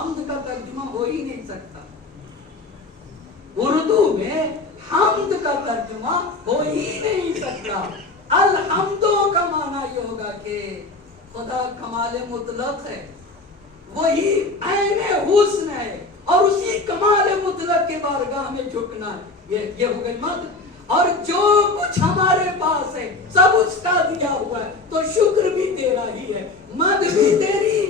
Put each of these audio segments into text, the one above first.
حمد کا ترجمہ ہو ہی نہیں سکتا. اردو میں حمد کا ترجمہ ہو ہی نہیں سکتا. الحمدو کا معنی یہ ہوگا کہ خدا کمال مطلق ہے, وہی عین حسن ہے, اور اسی کمال مطلق کے بارگاہ میں جھکنا ہے. یہ ہو گئی مد. اور جو کچھ ہمارے پاس ہے سب اس کا دیا ہوا ہے, تو شکر بھی تیرا ہی ہے, مد بھی تیری,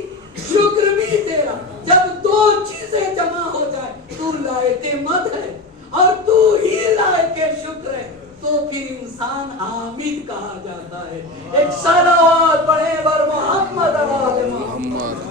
شکر بھی تیرا. جب دو چیزیں جمع ہو جائے, تو لائق مد ہے اور تو ہی لائق شکر ہے, تو پھر انسان حامد کہا جاتا ہے. ایک صلوات پڑھے بر محمد آل محمد.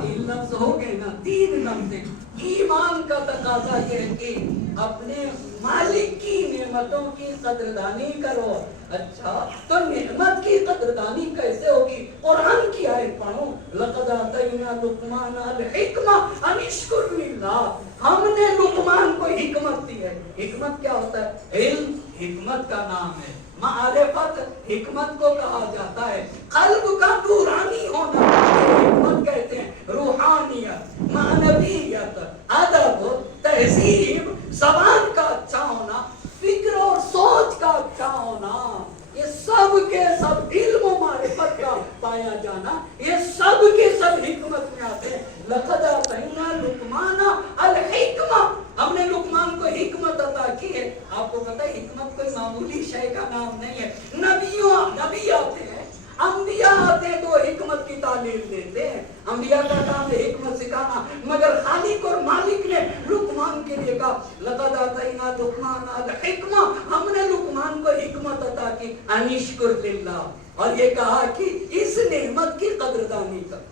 تین لفظ ہو گئے نا, تین لفظ. ایمان کا تقاضا یہ ہے کہ اپنے مالک کی نعمتوں کی قدردانی کرو. اچھا, تو نعمت کی قدردانی کیسے ہوگی؟ قرآن کی آیت پڑھو. لقد آتینا لقمان الحکمہ ان اشکر للہ. ہم نے لقمان کو حکمت دی ہے. حکمت کیا ہوتا ہے؟ علم حکمت کا نام ہے. معرفت حکمت کو کہا جاتا ہے. قلب کا نورانی ہونا حکمت کہتے ہیں. روحانیت, معنویت, ادب, تہذیب, زبان کا اچھا ہونا, فکر اور سوچ کا اچھا ہونا, یہ سب کے سب علم و معرفت کا پایا جانا, یہ سب کے سب حکمت میں آتے ہیں. لقد آتینا لقمان الحکمہ, ہم نے لقمان کو حکمت عطا کی ہے. آپ کو پتہ ہے حکمت کوئی معمولی شے کا نام نہیں ہے. نبی آتے ہیں, انبیاء آتے ہیں تو حکمت کی تعلیم دیتے ہیں. انبیاء کا کام ہے حکمت سکھانا, مگر خالق اور مالک نے لقمان کے لیے کہا لقد آتینا لقمان الحکمہ, ہم نے لقمان کو حکمت عطا کی ان اشکر للہ, اور یہ کہا کہ اس نعمت کی قدردانی کر.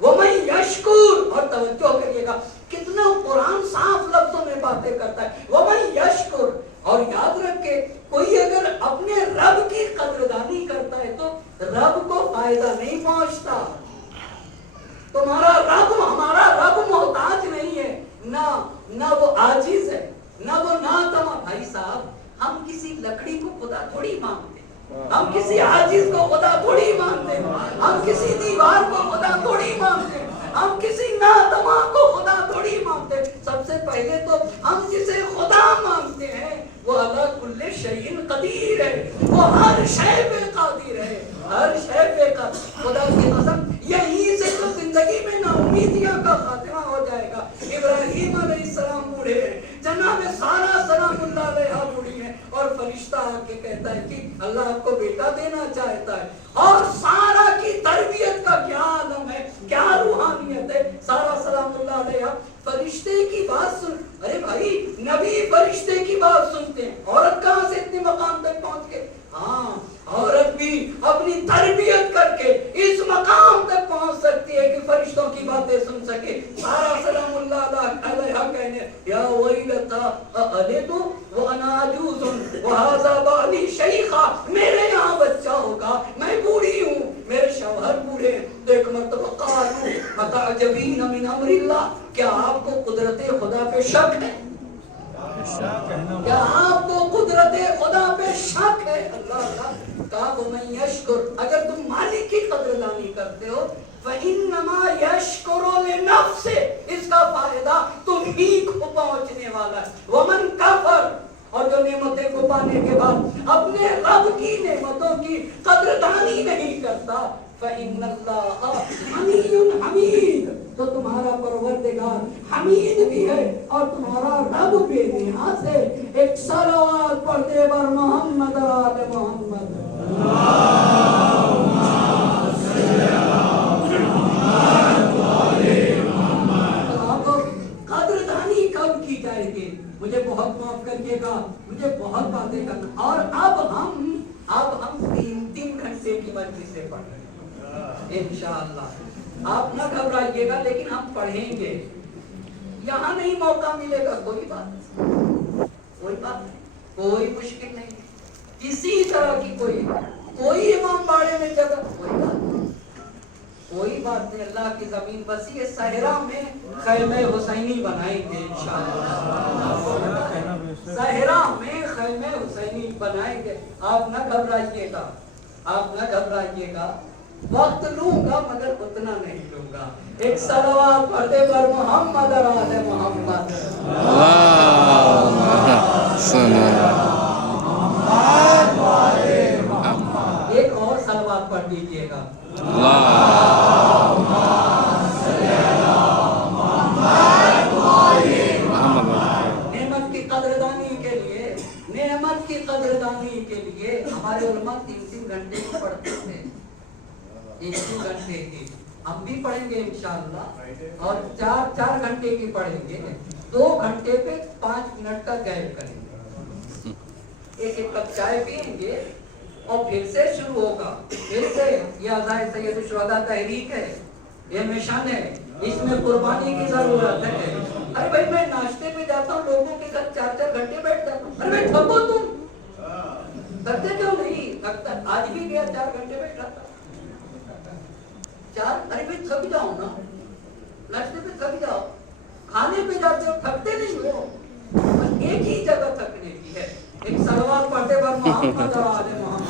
وَمَن یشکر, اور توجہ کریے گا کتنا قرآن صاف لفظوں میں باتیں کرتا ہے. وَمَن یشکر, اور یاد رکھے کوئی اگر اپنے رب کی قدردانی کرتا ہے تو رب کو فائدہ نہیں پہنچتا. تمہارا رب, ہمارا رب محتاج نہیں ہے, نہ وہ عاجز ہے, نہ وہ ناتما. بھائی صاحب, ہم کسی لکڑی کو خدا تھوڑی مانتے, ہم کسی عاجز کو خدا تھوڑی مانتے, ہم کسی دیوار کو خدا تھوڑی مانتے, ہم کسی ناتما کو خدا تھوڑی مانتے. سب سے پہلے تو ہم جسے خدا مانتے ہیں وہ اللہ کل شیء قدیر ہے, وہ ہر شے پہ قادر ہے, ہر شے پہ قادر. خدا کی قسم یہیں سے تو زندگی میں نا امیدیاں کا خاتمہ ہو جائے گا. ابراہیم علیہ السلام بوڑھے ہیں, جناب سارہ سلام اللہ علیہا بوڑھی ہے, اور فرشتہ آ کے کہتا ہے کہ اللہ آپ کو بیٹا دینا چاہتا ہے. اور سارہ کی تربیت کا کیا عالم ہے, کیا روحانیت ہے. سارہ سلام اللہ علیہا فرشتے کی بات سن, ارے بھائی نبی فرشتے کی بات سنتے ہیں, عورت کہاں سے اتنے مقام تک پہنچ گئے؟ ہاں, عورت بھی اپنی تربیت کر کے اس مقام تک پہنچ سکتی ہے کہ فرشتوں کی باتیں سن سکے. سارہ سلام اللہ علیہا کہنے یا ویلتا اَلِدُ وَأَنَا عَجُوزٌ وَهَذَا بَعْلِي شَيْخًا, میرے یہاں بچہ ہوگا, میں بوڑھی ہوں, میرے شوہر بوڑھے ہیں. تو ایک مرتبہ قالوا أَتَعْجَبِينَ مِنْ أَمْرِ اللَّهِ, کیا آپ کو قدرت خدا پہ شک ہے؟ کیا آپ کو قدرت خدا پہ شک ہے؟ اللہ کہا وَمَن یشکر, اگر تم مالک کی قدردانی کرتے ہو فَإِنَّمَا يَشْكُرُ لِنَفْسِهِ, اس کا فائدہ تم ہی کو پہنچنے والا ہے. وَمَن کَفَرَ, اور جو نعمتیں کو پانے کے بعد اپنے رب کی نعمتوں کی قدردانی نہیں کرتا فَإِنَّ اللَّهَ غَنِيٌّ حَمِيدٌ, تو تمہارا پروردگار حمید بھی ہے اور تمہارا رب بے نیاز ہے. ایک صلوات پڑھتے بر محمد آل محمد. قدردانی کب کی جائے گی؟ مجھے بہت معاف کریے گا, مجھے بہت باتیں کرنا. اور اب ہم 3 گھنٹے کی مجلس سے پڑھ رہے ہیں انشاءاللہ. آپ نہ گھبرائیے گا, لیکن ہم پڑھیں گے. یہاں نہیں موقع ملے گا, کوئی بات نہیں, کوئی مشکل نہیں, کسی طرح کی کوئی امام باڑے میں جگہ, کوئی بات نہیں. اللہ کی زمین وسیع ہے. صحرا میں خیمہ حسینی بنائیں گے انشاءاللہ, صحرا میں خیمہ حسینی بنائیں گے. آپ نہ گھبرائیے گا. آپ نہ گھبرائیے گا، وقت لوں گا مگر اتنا نہیں لوں گا. ایک صلوات پڑھتے پر محمد اور آل محمد. ایک اور صلوات پڑھ دیجئے گا. نعمت کی قدردانی کے لیے، نعمت کی قدردانی کے لیے ہمارے علماء 3 گھنٹے کی پڑھتے تھے. 3 گھنٹے کی ہم بھی پڑھیں گے انشاءاللہ، اور 4 گھنٹے کی پڑھیں گے. 2 گھنٹے پہ 5 منٹ کا گیپ کریں گے. ایک کپ چائے پیئیں گے اور پھر سے شروع ہوگا. پھر سے یہ عزائے سید الشہداء تحریک ہے، یہ مشن ہے، اس میں قربانی کی ضرورت ہے. ارے بھائی میں ناشتے پہ جاتا ہوں لوگوں کے گھر 4 گھنٹے بیٹھ جاتا ہوں. ارے بھائی تھکو تم، تھکتے کیوں نہیں؟ تھکتا آج بھی گیا 4 گھنٹے بیٹھ رہا تھا. ارے بھائی تھک جاؤ نا، ناشتے پہ تھک جاؤ، کھانے پہ جاتے ہو تھکتے نہیں ہو، بس ایک ہی جگہ تھکنے کی ہے. ایک صلوات پڑھتے پر محمد اور آل محمد.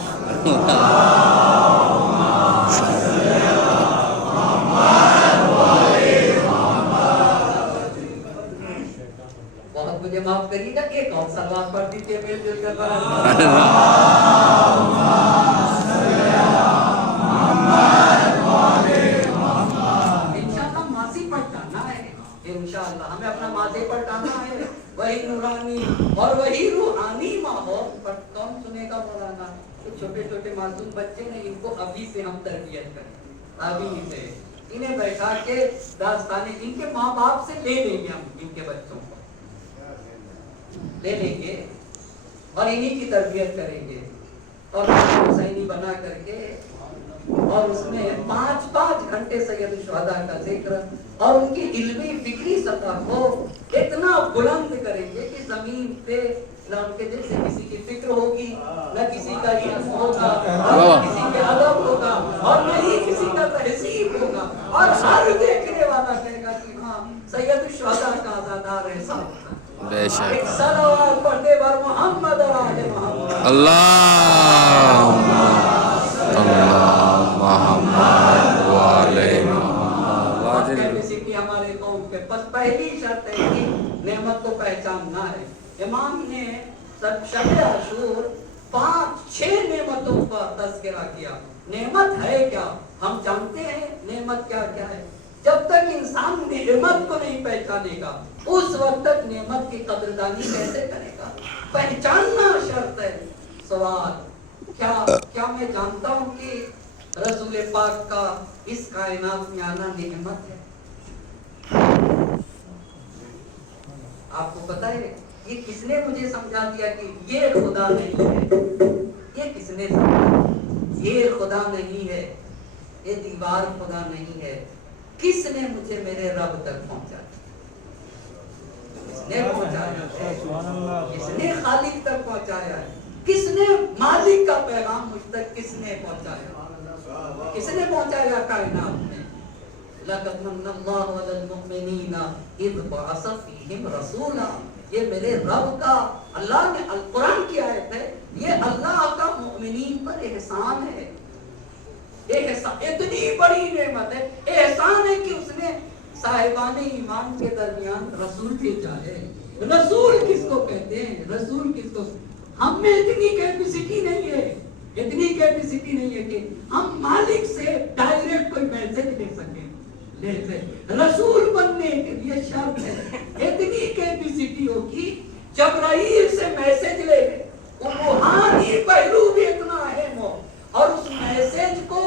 بہت مجھے معاف کریے گا، ایک اور صلوات پڑھ دیجیے میل جل کر. انشاءاللہ ماضی پلٹانا ہے، انشاءاللہ ہمیں اپنا ماضی پلٹانا ہے. وہی نورانی اور وہی روحانی ماحول پر کون سنے گا مولانا؟ چھوٹے چھوٹے معصوم بچے نے، ان کو ابھی سے ہم تربیت کریں، ابھی سے انہیں بیٹھا کے داستانے ان کے ماں باپ سے لے لیں گے. ہم ان کے بچوں کو لے لیں گے اور انہی کی تربیت کریں گے، اور حسینی بنا کر کے، اور اس میں 5 گھنٹے سید الشہداء کا ذکر اور ان کی علمی فکری سطح کو اتنا بلند کریں گے کہ زمین پہ نہ ان کے دل سے کسی کی فکر ہوگی، نہ کسی کا علم ہوگا، نہ کسی کے ادب ہوگا، اور نہ ہی کسی کا تہذیب ہوگا. اور ہر دیکھنے والا کہے گا کہ ہاں سید الشہداء کا عزادار ایسا ہوتا. ایک صلوات پڑھتے بر محمد اور آل محمد. کیپیسٹی ہمارے قوم کے پس پہلی شرط ہے کہ نعمت کو پہچاننا ہے. امام نے شب عاشور 5-6 نعمتوں کا تذکرہ کیا. نعمت ہے کیا؟ ہم جانتے ہیں نعمت کیا کیا ہے. جب تک انسان نعمت کو نہیں پہچانے گا اس وقت تک نعمت کی قدردانی کیسے کرے گا؟ پہچاننا شرط ہے. سوال کیا میں جانتا ہوں کہ رسول پاک کا اس کائنات میں آنا نعمت ہے؟ آپ کو پتا ہے یہ کس نے مجھے سمجھا دیا کہ یہ خدا نہیں ہے؟ یہ کس نے سمجھا؟ یہ خدا نہیں ہے، یہ دیوار خدا نہیں ہے. کس نے مجھے میرے رب تک پہنچا؟ کس نے پہنچایا ہے؟ کس نے خالق تک پہنچایا ہے؟ کس نے مالک کا پیغام مجھ تک کس نے پہنچایا؟ کس نے پہنچایا کائنات میں؟ لَقَدْ مَنَّ اللَّهُ عَلَى الْمُؤْمِنِينَ إِذْ بَعَثَ فِيهِمْ رَسُولًا. یہ میرے رب کا، اللہ نے القرآن کی آیت ہے، یہ اللہ کا مؤمنین پر احسان ہے. اتنی بڑی نعمت ہے، احسان ہے کہ اس نے صاحبان ایمان کے درمیان رسول بھیجا ہے. رسول کس کو کہتے ہیں؟ رسول کس کو؟ ہم میں اتنی کیپیسٹی نہیں ہے، اتنی کیپیسٹی نہیں ہے کہ ہم مالک سے ڈائریکٹ کوئی میسج لے سکیں. رسول بننے کے لیے شرط ہے اتنی کیپیسٹی ہوگی جبرائیل سے میسج لے لے، روحانی پہلو بھی اتنا اہم ہو اور اس میسج کو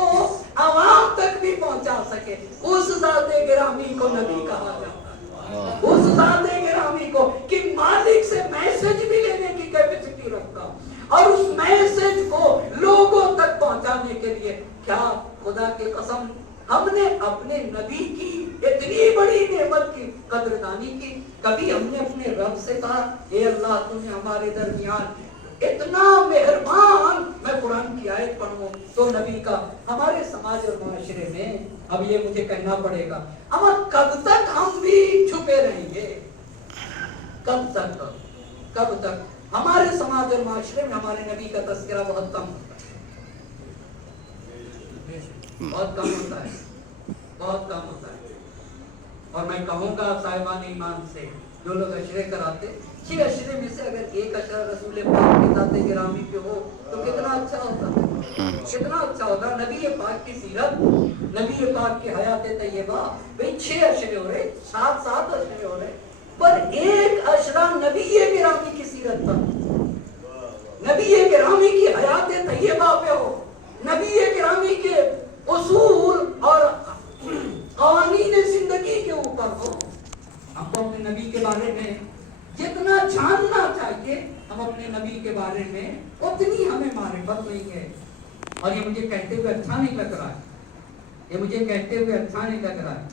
عوام تک بھی پہنچا سکے. اس ذات گرامی کو نبی کہا جاتا ہے، اس ذات گرامی کو کہ مالک سے میسج بھی لینے کی کیپیسٹی رکھتا ہوں اور اس میسج کو لوگوں تک پہنچانے کے لیے. کیا خدا کی قسم ہم نے اپنے نبی کی اتنی بڑی نعمت کی قدردانی کی؟ کبھی ہم نے اپنے رب سے کہا اے اللہ تو نے ہمارے درمیان اتنا مہربان؟ میں قرآن کی آیت پڑھوں تو نبی کا ہمارے سماج اور معاشرے میں اب یہ مجھے کہنا پڑے گا، اما کب تک ہم بھی چھپے رہیں گے؟ کب تک ہمارے سماج اور معاشرے میں ہمارے نبی کا تذکرہ بہت کم ہوتا ہے. بہت کم ہوتا ہے، بہت کم ہوتا ہے۔ اور میں کہوں گا صاحبان ایمان سے جو لوگ اشرے کراتے، 6 اشرے میں سے اگر ایک اشرہ رسول پاک کے ذات گرامی پہ ہو تو کتنا اچھا ہوتا، کتنا اچھا ہوتا۔ نبی پاک کی سیرت، نبی پاک کی حیات طیبہ، بھئی 6 اشرے ہو رہے، 7 اشرے ہو رہے، پر ایک اشرہ نبی گرامی کی سیرت پر، نبی گرامی کی حیات طیبہ پہ ہو، نبی گرامی کے اصول اور قوانین زندگی کے اوپر ہو۔ ہم کو اپنے نبی کے بارے میں جتنا جاننا چاہیے، ہم اپنے نبی کے بارے میں اتنی ہمیں معرفت نہیں ہے۔ اور یہ مجھے کہتے ہوئے اچھا نہیں لگ رہا ہے، یہ مجھے کہتے ہوئے اچھا نہیں لگ رہا ہے،